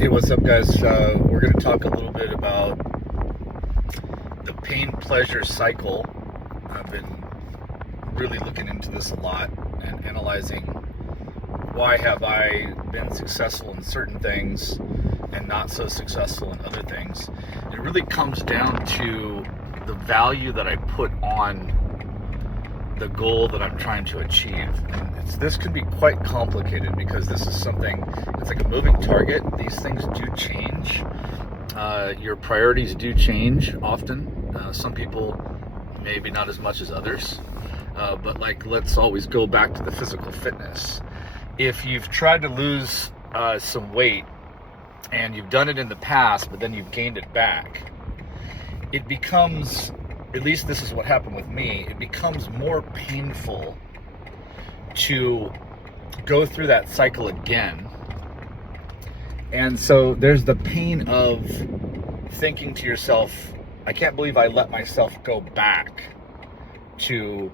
Hey, what's up, guys? We're going to talk a little bit about the pain-pleasure cycle. I've been really looking into this a lot and analyzing why have I been successful in certain things and not so successful in other things. It really comes down to the value that I put on the goal that I'm trying to achieve. And this can be quite complicated because this is something, it's like a moving target. These things do change. Your priorities do change often. Some people maybe not as much as others. But let's always go back to the physical fitness. If you've tried to lose some weight and you've done it in the past, but then you've gained it back, it becomes, at least this is what happened with me, it becomes more painful to go through that cycle again. And so there's the pain of thinking to yourself, I can't believe I let myself go back to,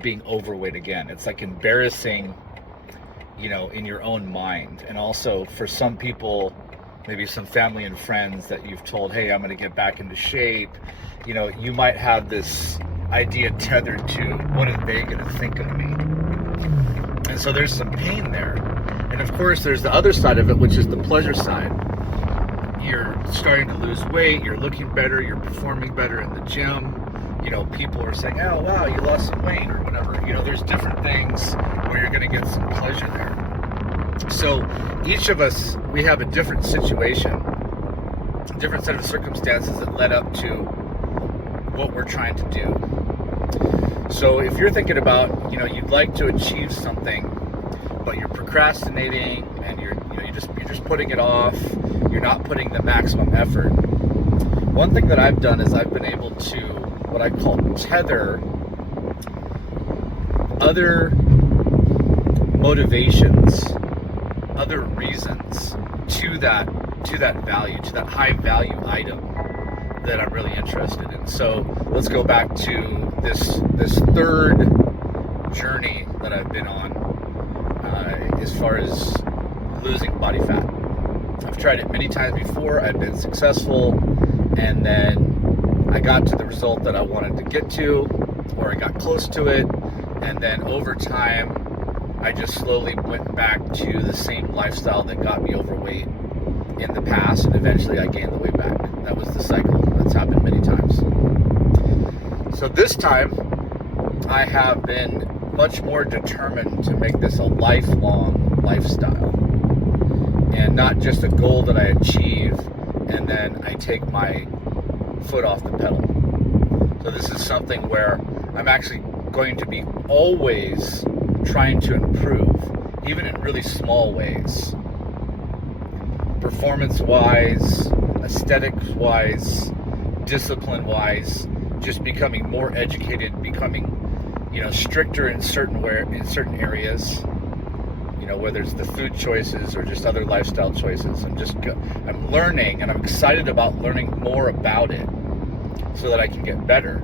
being overweight again. It's like embarrassing, in your own mind. And also for some people, maybe some family and friends that you've told, hey, I'm going to get back into shape. You might have this idea tethered to, what are they going to think of me? And so there's some pain there. And of course, there's the other side of it, which is the pleasure side. You're starting to lose weight, you're looking better, you're performing better in the gym. People are saying, oh, wow, you lost some weight or whatever. There's different things where you're going to get some pleasure there. So each of us, we have a different situation, a different set of circumstances that led up to what we're trying to do. So if you're thinking about, you'd like to achieve something, but you're procrastinating and you're just putting it off, you're not putting the maximum effort. One thing that I've done is I've been able to, what I call tether other motivations, other reasons to that value, to that high value item that I'm really interested in. So let's go back to this third journey that I've been on as far as losing body fat. I've tried it many times before, I've been successful, and then I got to the result that I wanted to get to, or I got close to it, and then over time I just slowly went back to the same lifestyle that got me overweight in the past, and eventually I gained the weight back. That was the cycle. That's happened many times. So this time I have been much more determined to make this a lifelong lifestyle and not just a goal that I achieve and then I take my foot off the pedal. So this is something where I'm actually going to be always trying to improve, even in really small ways. Performance-wise, aesthetics-wise, discipline-wise, just becoming more educated, becoming, stricter in certain areas, whether it's the food choices or just other lifestyle choices. I'm learning, and I'm excited about learning more about it so that I can get better.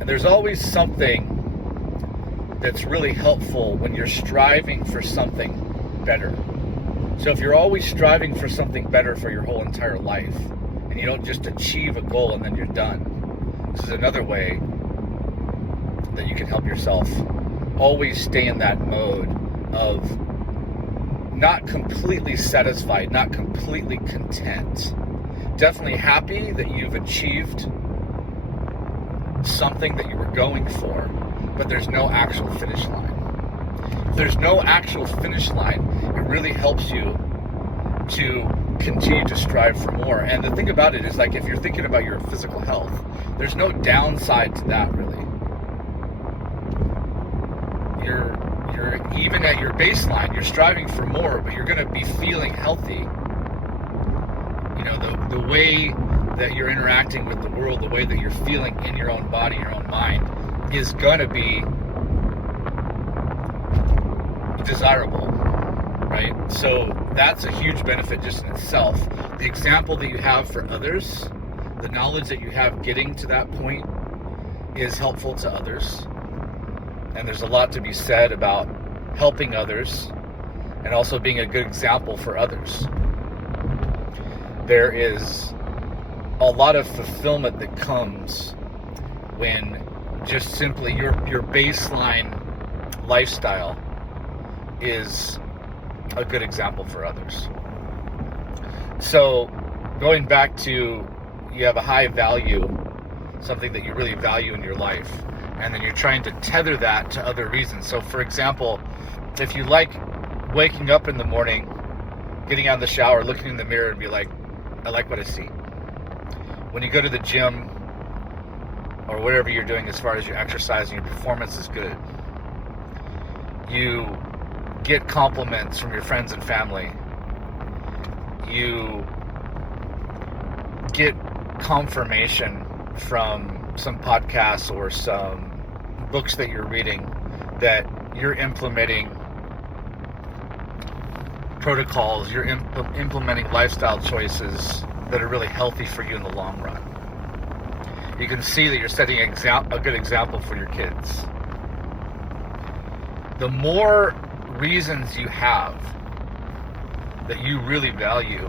And there's always something that's really helpful when you're striving for something better. So if you're always striving for something better for your whole entire life, and you don't just achieve a goal and then you're done, this is another way that you can help yourself always stay in that mode of not completely satisfied, not completely content. Definitely happy that you've achieved something that you were going for, but there's no actual finish line. If there's no actual finish line, it really helps you to continue to strive for more. And the thing about it is, if you're thinking about your physical health, there's no downside to that, really. You're even at your baseline, you're striving for more, but you're going to be feeling healthy. The way that you're interacting with the world, the way that you're feeling in your own body, your own mind, is going to be desirable, right? So that's a huge benefit just in itself. The example that you have for others, the knowledge that you have getting to that point is helpful to others. And there's a lot to be said about helping others and also being a good example for others. there is a lot of fulfillment that comes when just simply your baseline lifestyle is a good example for others. So going back to, you have a high value, something that you really value in your life, and then you're trying to tether that to other reasons. So for example, if you like waking up in the morning, getting out of the shower, looking in the mirror and be like, I like what I see. When you go to the gym or whatever you're doing as far as your exercise and your performance is good, you get compliments from your friends and family, you get confirmation from some podcasts or some books that you're reading that you're implementing protocols, you're implementing lifestyle choices that are really healthy for you in the long run. You can see that you're setting a good example for your kids. The more reasons you have that you really value,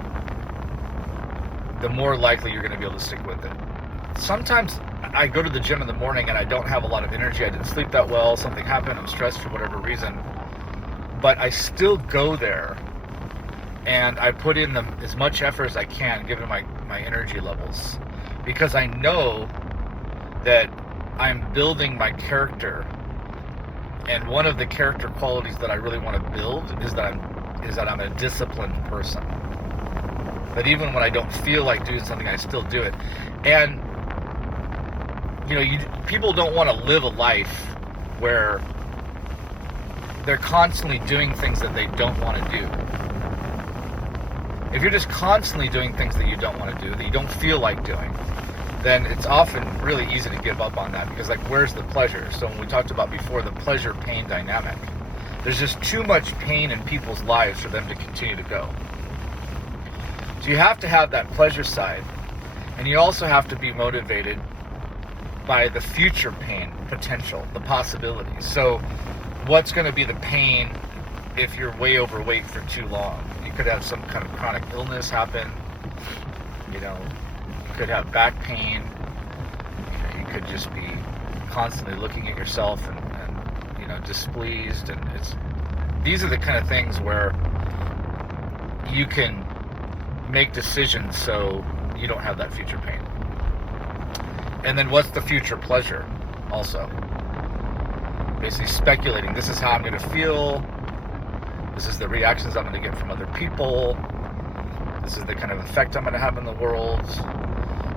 the more likely you're going to be able to stick with it. Sometimes I go to the gym in the morning and I don't have a lot of energy. I didn't sleep that well. Something happened. I'm stressed for whatever reason. But I still go there and I put in as much effort as I can given my energy levels, because I know that I'm building my character. And one of the character qualities that I really want to build is that I'm a disciplined person. That even when I don't feel like doing something, I still do it. And people don't want to live a life where they're constantly doing things that they don't want to do. If you're just constantly doing things that you don't want to do, that you don't feel like doing, then it's often really easy to give up on that, because where's the pleasure? So when we talked about before, the pleasure-pain dynamic, there's just too much pain in people's lives for them to continue to go. So you have to have that pleasure side, and you also have to be motivated by the future pain potential, the possibilities. So what's going to be the pain if you're way overweight for too long? You could have some kind of chronic illness happen. You could have back pain. You could just be constantly looking at yourself and displeased. And these are the kind of things where you can make decisions so you don't have that future pain. And then what's the future pleasure also? Basically speculating, this is how I'm going to feel. This is the reactions I'm going to get from other people. This is the kind of effect I'm going to have in the world.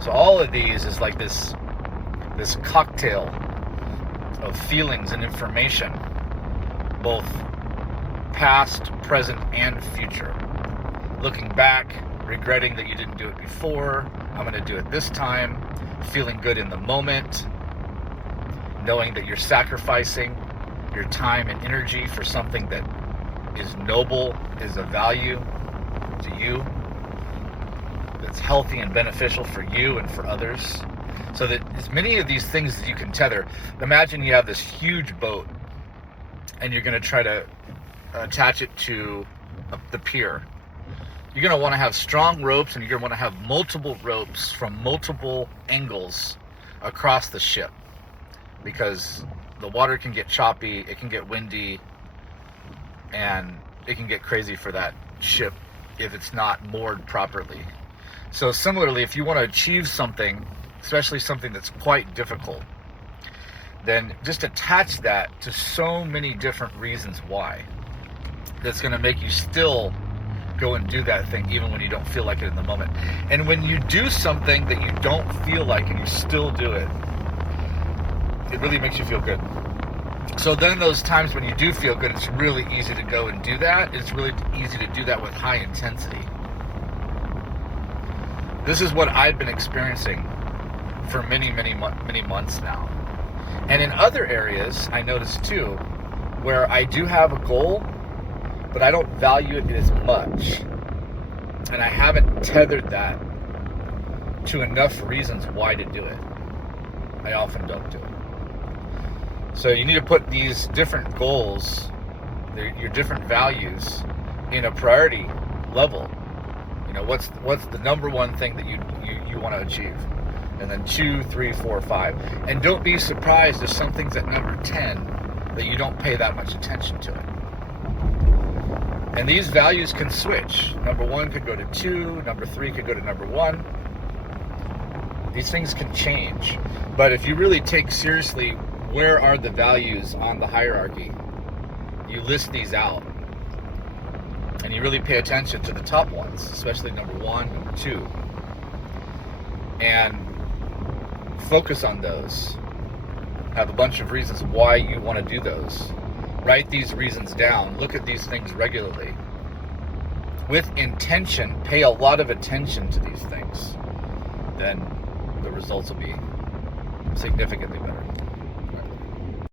So all of these is like this cocktail of feelings and information, both past, present, and future. Looking back, regretting that you didn't do it before. I'm going to do it this time. Feeling good in the moment. Knowing that you're sacrificing your time and energy for something that is noble, is of value to you, that's healthy and beneficial for you and for others. So that as many of these things as you can tether. Imagine you have this huge boat and you're going to try to attach it to the pier. You're going to want to have strong ropes, and you're going to want to have multiple ropes from multiple angles across the ship, because the water can get choppy, it can get windy, and it can get crazy for that ship if it's not moored properly. So similarly, if you want to achieve something, especially something that's quite difficult, then just attach that to so many different reasons why. That's going to make you still go and do that thing even when you don't feel like it in the moment. And when you do something that you don't feel like and you still do it, it really makes you feel good. So then those times when you do feel good, it's really easy to go and do that. It's really easy to do that with high intensity. This is what I've been experiencing for many months now. And in other areas, I notice too, where I do have a goal, but I don't value it as much. And I haven't tethered that to enough reasons why to do it. I often don't do it. So you need to put these different goals, your different values, in a priority level. what's the number one thing that you want to achieve? And then 2, 3, 4, 5. And don't be surprised if something's at number 10 that you don't pay that much attention to it. And these values can switch. Number 1 could go to 2, number 3 could go to number 1. These things can change. But if you really take seriously where are the values on the hierarchy, you list these out. And you really pay attention to the top ones, especially number 1, number 2. And focus on those. Have a bunch of reasons why you want to do those. Write these reasons down. Look at these things regularly. With intention, pay a lot of attention to these things. Then the results will be significantly better.